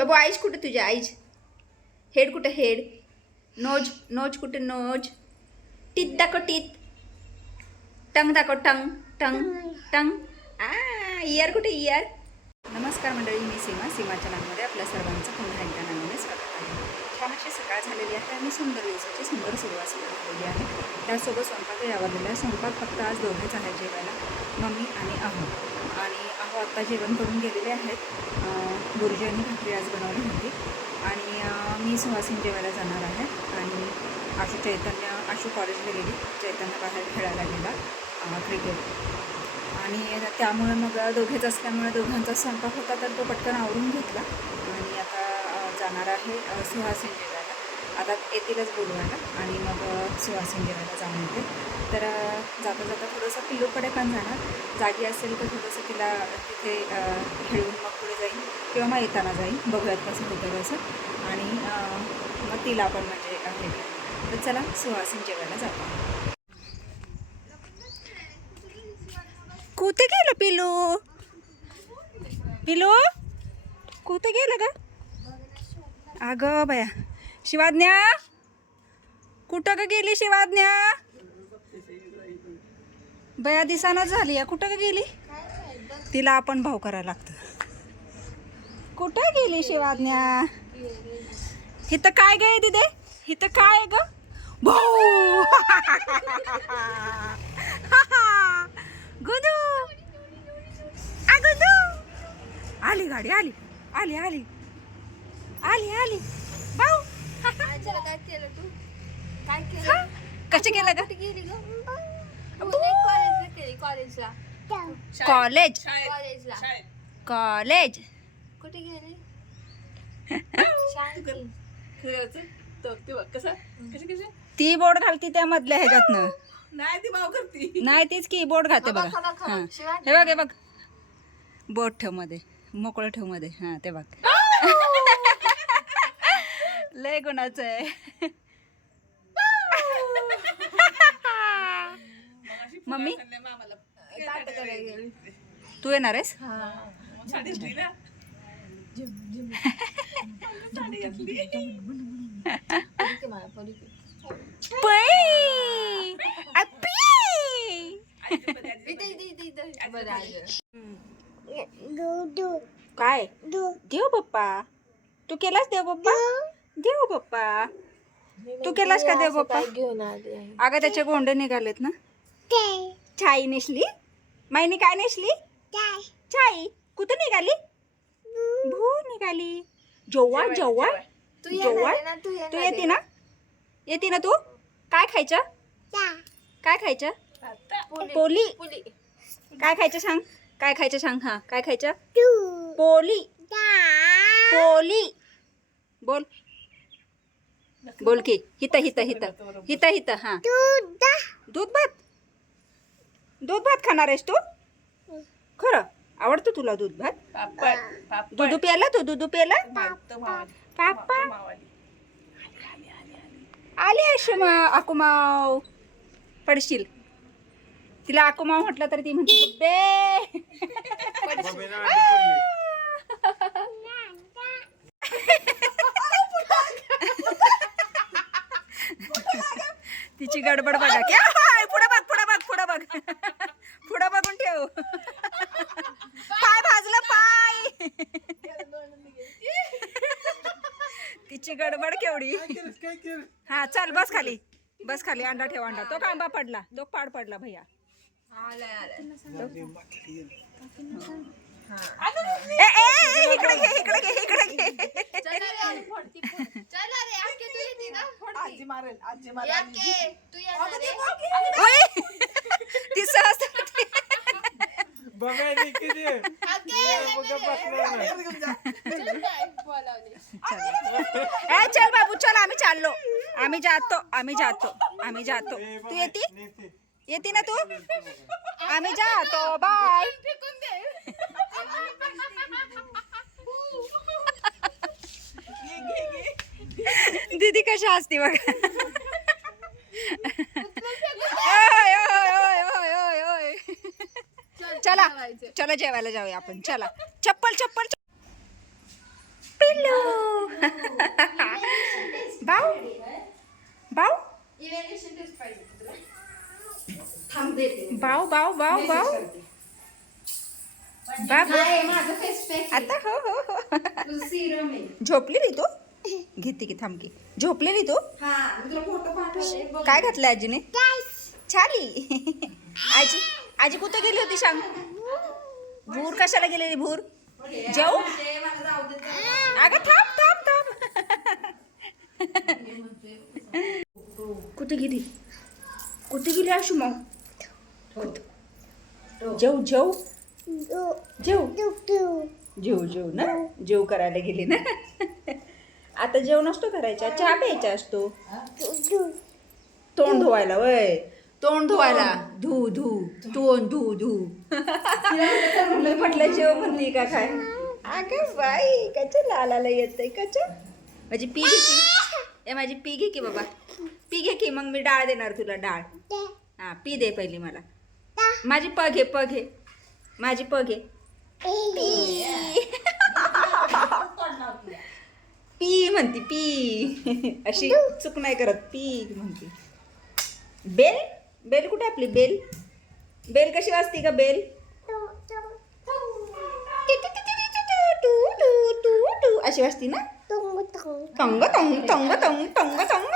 बाबू eyes कुठे तुझ्या eyes? Head कुठे हेड? नोज नोज कुठे नोज? टीत दाखव टीत. टंग दाखव टंग टंग टंग. इयर कुठे इयर? नमस्कार मंडळी, मी सीमा चॅनलमध्ये आपल्या सर्वांचं पुन्हा एकदा नव्याने स्वागत आहे. छान अशी सकाळ झालेली आहे आणि सुंदर दिवसाची सुंदर सुरुवात झालेली आहे. त्यासोबत स्वयंपाकही आवडलेला आहे. स्वयंपाक फक्त आज दोघेच आहेत जेवायला, मम्मी आणि अहो. आणि अहो आत्ता जेवण करून गेलेले आहेत. बुर्जी आणि भाकरी आज बनवली होती. आणि मी सुहासिनी जेवायला जाणार आहे. आणि आशू कॉलेजला गेली, चैतन्य बाहेर खेळायला गेला क्रिकेट. आणि त्यामुळे मग दोघेच असल्यामुळे दोघांचा स्वयंपाक होता, तर तो पटकन आवरून घेतला. आणि आता जाणार आहे सुहासिनी जेवायला. आता येतीलच बोलवायला आणि मग सुहासिनी जेवायला जाऊन येते. तर जाता जाता थोडंसं पिल्लूकडे पण जाणार. जागी असेल तर थोडंसं तिला तिथे खेळून मग पुढे जाईन किंवा मग येताना जाईन. बघूयात कसं होतं तसं. आणि मग तिला पण म्हणजे हे. तर चला सुहासिनी जेवायला जातो. कुठे गेलं पिलू? पिलू कुठे गेलं का? अगं बया, शिवाज्ञा कुठं का गेली? शिवाज्ञा बया दिसानच झाली आहे. कुठं का गेली? तिला आपण भाव करायला लागतं. कुठं गेली शिवाज्ञा? इथं काय गे दिदे? इथं काय ग? भाऊ गुदू गुदू आली गाडी, आली आली आली आली आली भाऊ. काय केलं तू? काय केलं? कसं केलं ग? गेली ग? कॉलेजला केली. कॉलेजला कॉलेज कॉलेजला कॉलेज कुठे गेली? ती बोर्ड घालती त्या मधल्या ह्याच्यातनं. नाही ती भाव करती. नाही तीच की बोर्ड घालते बघा. हा हे बघ, हे बघ, बोट ठेव मध्ये, मोकळं ठेव मध्ये. हा ते बघ. लय गुणाचं आहे. मम्मी तू येणार आहेस? काय देव बाप्पा? तू केलास देव बाप्पा? देव बाप्पा तू केलास का देव बाप्पा? घेऊन आली. अगं त्याचे गोंडे निघालेत ना. छाई नेसली? माईने काय नेसली? छाई कुठं निघाली? भू निघाली. जोवा जोवा जोवा. तू येते ना? येते ना तू? काय खायचं? काय खायचं? पोली. काय खायचं सांग? काय खायचं सांग? हा काय खायचं? पोली. पोली बोल. बोल की. हित हित हित हित हित. हा दूध भात. दूध भात खाणार आहेस तू? खरं आवडतं तुला दूध भात? दूध प्यायला तू? दूध प्यायला? पापा आली आशुमा. आकुमाव पडशील. तिला आकुमाव म्हटलं तर ती म्हणते बे. तिची गडबड बघा की. पुढे बघ, पुढे बघ, पुढे बघ. पुढे बघून ठेव. पाय भाजलं पाय. तिची गडबड केवढी. हा चल बस खाली, बस खाली. अंडा ठेव. अंडा तो आंबा पडला, तो पाड पडला भैया. इकडे घे, इकडे घे, इकडे घे. ती सहज चल बाबू चल. आम्ही चाललो. आम्ही जातो, आम्ही जातो, आम्ही जातो. तू येते ना तू? आम्ही जातो. बाय. दीदी कशी असते बघा. चला चला जेवायला जाऊया आपण. चला. चप्पल चप्पल. पिल्लू इव्हॅल्युएशन टेस्ट पाहिजे तुला. थांब देते. बाव बाव बाव Message बाव करते. बाबू काय माझं फेस पॅक आता हो हो हो तुझं सिरम आहे. झोपलेली तू घेते की थांब की झोपलेली तू हा मी तुला फोटो पाठवले बघ. काय घातलं आजीने छाली आजी आजी कुठं गेली होती सांग भूर कशाला गेलेली भूर जाऊ ते मला जाऊ दे तर. अगं थांब थांब थांब कुठे गेली आशू मग जेव जेव जेव जेव ना जेव करायला गेली ना आता जेव नसतो करायचा चहा प्यायचा असतो तोंड धुवायला वय तोंड धुवायला धू धू तोंड धू धू मी म्हटलं जेव म्हणते का काय अगं बाई कच्या लालाला येतंय कच्या माझी पी घे की ए माझी पी घे की बाबा पी घे की मग मी डाळ देणार तुला डाळ हा पी दे पहिली मला माझी पग घे माझी पग घे पी म्हणती पी अशी चूक नाही करत पी म्हणती बेल बेल कुठे आपली बेल बेल कशी वाजते का बेल अशी वाजती ना तंग तंग तंग तंग तंग तंग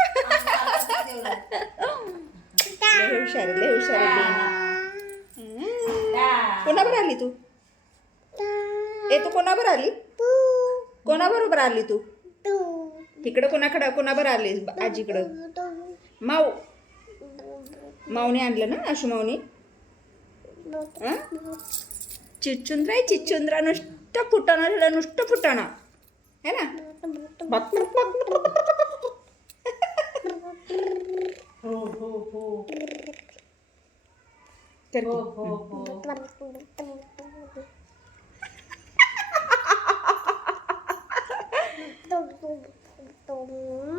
लय हुशार बेनी कोणाबरोबर आली तू ए तू कोणाबरोबर आली कोणाबरोबर आली तू तिकडं कोणाबरोबर आली आजीकडं माऊने आणलं ना आशू माऊने चिचुंद्रा नुसतं फुटाणं झालं नुसतं फुटाणं है ना हो हो हो कर हो की. हो हो.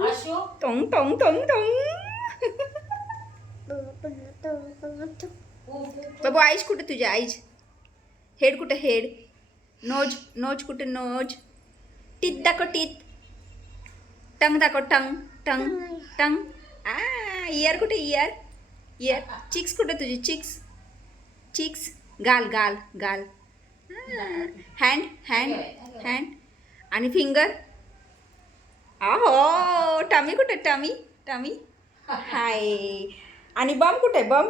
आशू टोंग टोंग टोंग टोंग बाबू आईज कुठे तुझ्या आईज हेड कुठे हेड नोज कुठे नोज टीत दाखव टीत टंग दाखव टंग टंग टंग इयर कुठे इयर चिक्स कुठे तुझी चिक्स गाल हँड आणि फिंगर आहो टमी कुठे टमी हाय आणि बम कुठे बम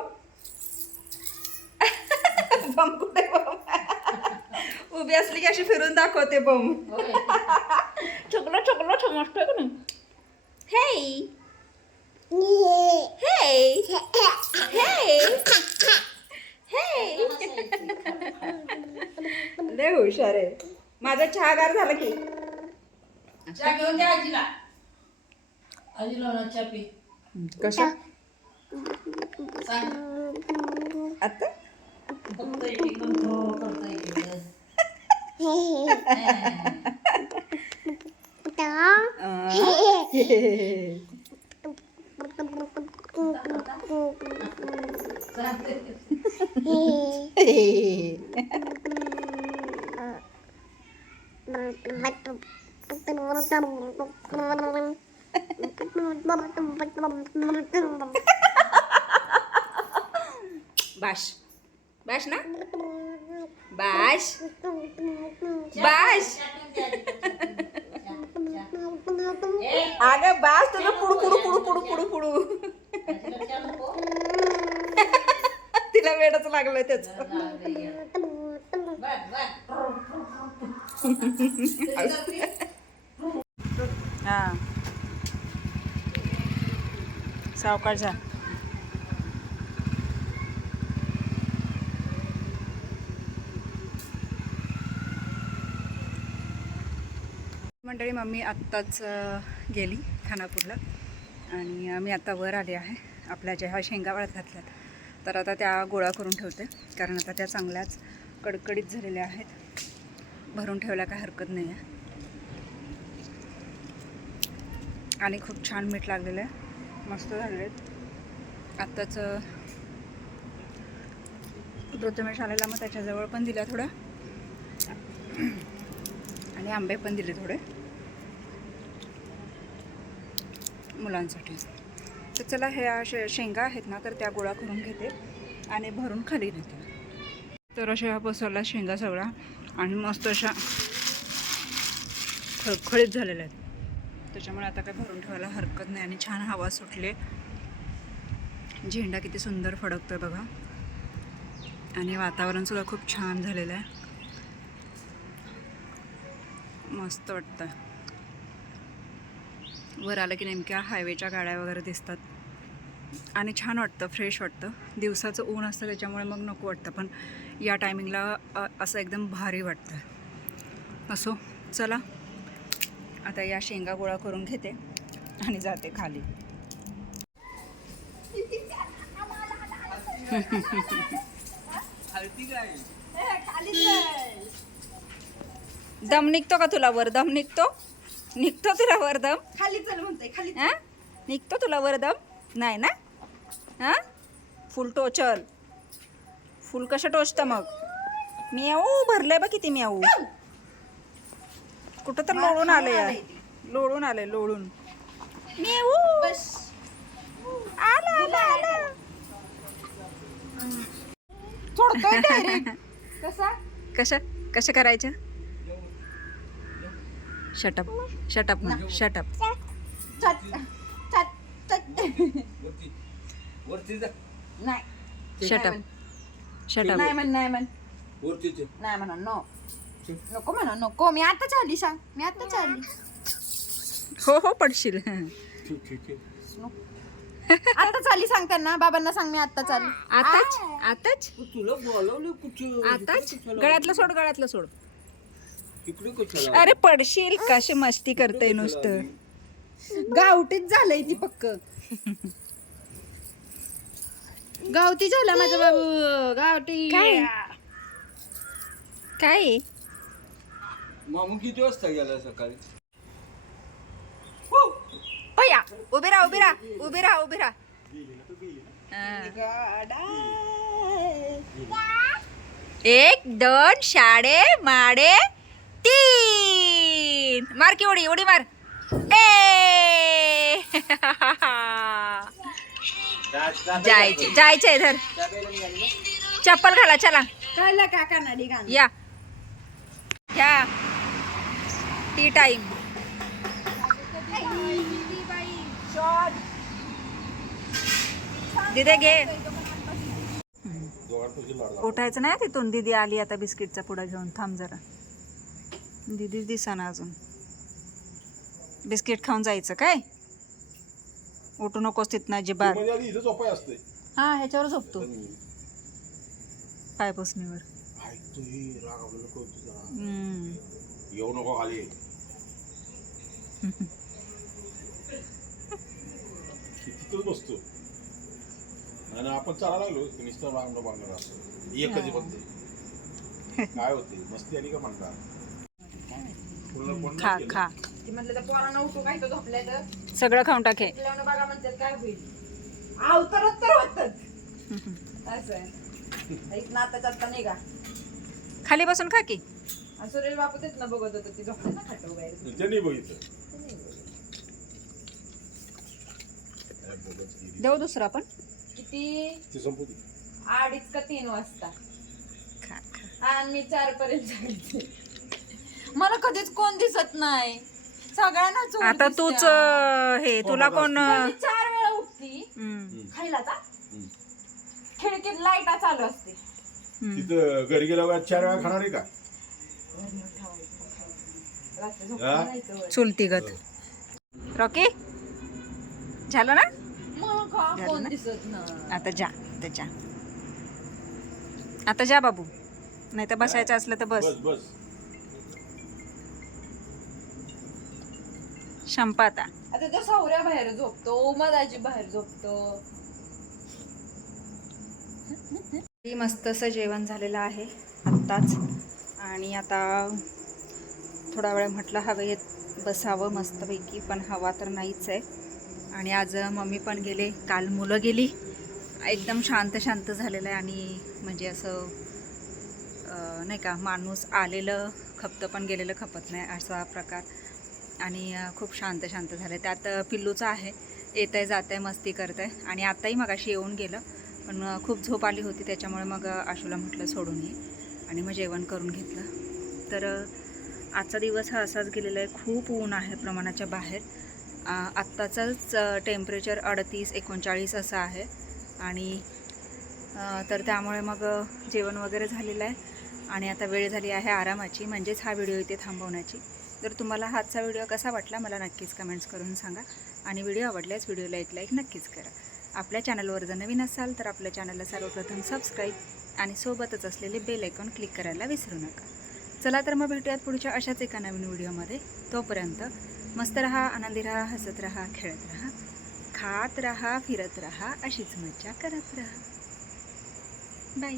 कुठे बम उभी असली की अशी फिरून दाखवते बम चकलो समजतोय का नाही हे लय हुशार आहे माझा चहा गार झाला की चहा घेऊन द्या आजीला. आजीला ना चहा पी. कशा सांग. आता फक्त एकदम थो करता येईल. बाश ना बाश अगं बास तुझं पुडू तिला वेडच लागलं त्याच हा सावकाश जा मंडळी मम्मी आत्ताच गेली खानापूरला आणि आम्ही आता वर आले आहे आपल्या ज्या ह्या शेंगा वाळत घातल्यात तर आता त्या गोळा करून ठेवते कारण आता त्या चांगल्याच कडकडीत झालेल्या आहेत भरून ठेवायला काय हरकत नाही आहे आणि खूप छान मीठ लागलेलं आहे मस्त झालेले आहेत आत्ताच प्रथमेश आलेला मग त्याच्याजवळ पण दिल्या थोड्या आणि आंबे पण दिले थोडे मुलांसाठी तर चला ह्या शेंगा आहेत ना तर त्या गोळा करून घेते आणि भरून खाली देते. तर अशा ह्या पसरल्या शेंगा सगळ्या आणि मस्त अशा खळखळीत झालेल्या आहेत. त्याच्यामुळे आता काय भरून ठेवायला हरकत नाही आणि छान हवा सुटले. झेंडा किती सुंदर फडकतोय बघा आणि वातावरणसुद्धा खूप छान झालेलं आहे. मस्त वाटतं. वर आलं की नेमक्या हायवेच्या गाड्या वगैरे दिसतात आणि छान वाटतं, फ्रेश वाटतं. दिवसाचं ऊन असतं त्याच्यामुळे मग नको वाटतं, पण या टायमिंगला असं एकदम भारी वाटतं. असो चला आता या शेंगा गोळा करून घेते आणि जाते खाली. दम निघतो का तुला वर? दम निघतो तुला वर दम? खाली चल म्हणते खाली. हा निघतो तुला वर दम? नाही ना. हा फुल टोचल. फुल कसं टोचतं मग? म्याऊ भरलंय बघ किती म्याऊ. कुठं तर लोळून आलं या. लोळून आलंय लोळून. म्याऊ बस आलं. सोडतोय डायरेक्ट. कसा कसं करायचं? शटअप म्हण. शटअप. चट चट चट. वरती जा. नाही शटअप. नाही म्हण वरती नाही म्हणा. नको म्हणा नको. मी आता चालली सांग. मी आता चालली. हो पडशील. आता चालली सांग त्यांना. बाबांना सांग मी आता चालली. आताच तुला बोलवलं कुठं? आताच गळ्यातलं सोड. इकडे कशाला? अरे पडशील. कशी मस्ती करते नुसतं. गावठीच झालंय ती पक्क. गावठी झाला माझा बाबू. गावठी काय मामू किती वाजता गेला सकाळी? पया उभी राहा. एक दोन शाडे माडे तीन. मार की उडी मार. ए जायचंय धर. चप्पल घाला चला. कळलं का कानाडी गाणं? या घ्या टी टाइम. दिदे घे. उठायचं नाही तिथून. दीदी आली आता बिस्किटचा पुडा घेऊन. थांब जरा. दीदी दिसाना अजून. बिस्किट खाऊन जायचं काय? उठू नकोस तिथनं अजिबात. हा ह्याच्यावर झोपतो पायपुसणीवर. येऊ नको खाली. तिथंच बसतो आणि आपण चाला लागलो नुसतं मागणं मागणं असतं. एकच बघते काय होते. मस्ती आली का म्हणता. खा ती म्हणलं तर पोरांना उठू काय तो झोपलाय तर सगळं खाऊन टाके. उठल्यावर बघा म्हणतात काय होईल. अवतरत तर होतच असं आहे. एक नाताच आता निघा. खाली बसून खा की. सुरेश बापू तेच ना बघत होतं ती झोपले ना खाट वगैरे. त्यांनी बघितलं. देऊ दुसरा पण. किती ते संपू दे. 2:30 का 3 वाजता. खा. आणि मी 4 पर्यंत जायचे. मला कधीच कोण दिसत नाही. सगळ्यांना चोर आता दिसत्या. तूच हे तुला कोण. पण ती 4 वेळा उठती खायला. आता हम्म. खिडकीत लाईटा चालू असते. तिथं घरी गेल्यावर 4 वेळा खाणार आहे का? रात्री झोपून हा? राहायचं वर. चुलती गत. रॉकी झालं ना. मला का झालं कोण ना? दिसत नाही. आता जा बाबू. नाही तर बसायचं असलं तर बस. बस शंपा आता. आता तो सौर्या बाहेर झोपतो. मदाजी बाहेर झोपतो. मस्त असं जेवण झालेलं आहे आत्ताच. आणि आता थोडा वेळ म्हटलं हवेत बसावं मस्तपैकी, पण हवा तर नाहीच आहे. आणि आज मम्मी पण गेले. काल मुलं गेली. एकदम शांत झालेलं आहे. आणि म्हणजे असं नाही का माणूस आलेलं खपतं पण गेलेलं खपत नाही असा प्रकार. आणि खूप शांत झालं. त्यात पिल्लूचं आहे येत आहे जात आहे मस्ती करत आहे. आणि आत्ताही मगाशी येऊन गेलं, पण खूप झोप आली होती त्याच्यामुळे मग आशूला म्हटलं सोडून ये आणि मग जेवण करून घेतलं. तर आजचा दिवस हा असाच गेलेला आहे. खूप ऊन आहे प्रमाणाच्या बाहेर. आत्ताचंच टेम्परेचर 38-39 असं आहे. आणि तर त्यामुळे मग जेवण वगैरे झालेलं आहे आणि आता वेळ झाली आहे आरामाची, म्हणजेच हा व्हिडिओ इथे थांबवण्याची. तर तुम्हाला आजचा व्हिडिओ कसा वाटला मला नक्कीच कमेंट्स करून सांगा. आणि व्हिडिओ आवडल्यास व्हिडिओला एक लाईक नक्कीच करा. आपल्या चॅनलवर जर नवीन असाल तर आपल्या चॅनलला सर्वप्रथम सबस्क्राईब आणि सोबतच असलेले बेल आयकॉन क्लिक करायला विसरू नका. चला तर मग भेटूयात पुढच्या अशाच एका नवीन व्हिडिओमध्ये. तोपर्यंत मस्त रहा, आनंदी रहा, हसत रहा, खेळत रहा, खात रहा, फिरत रहा, अशीच मज्जा करत रहा. बाय.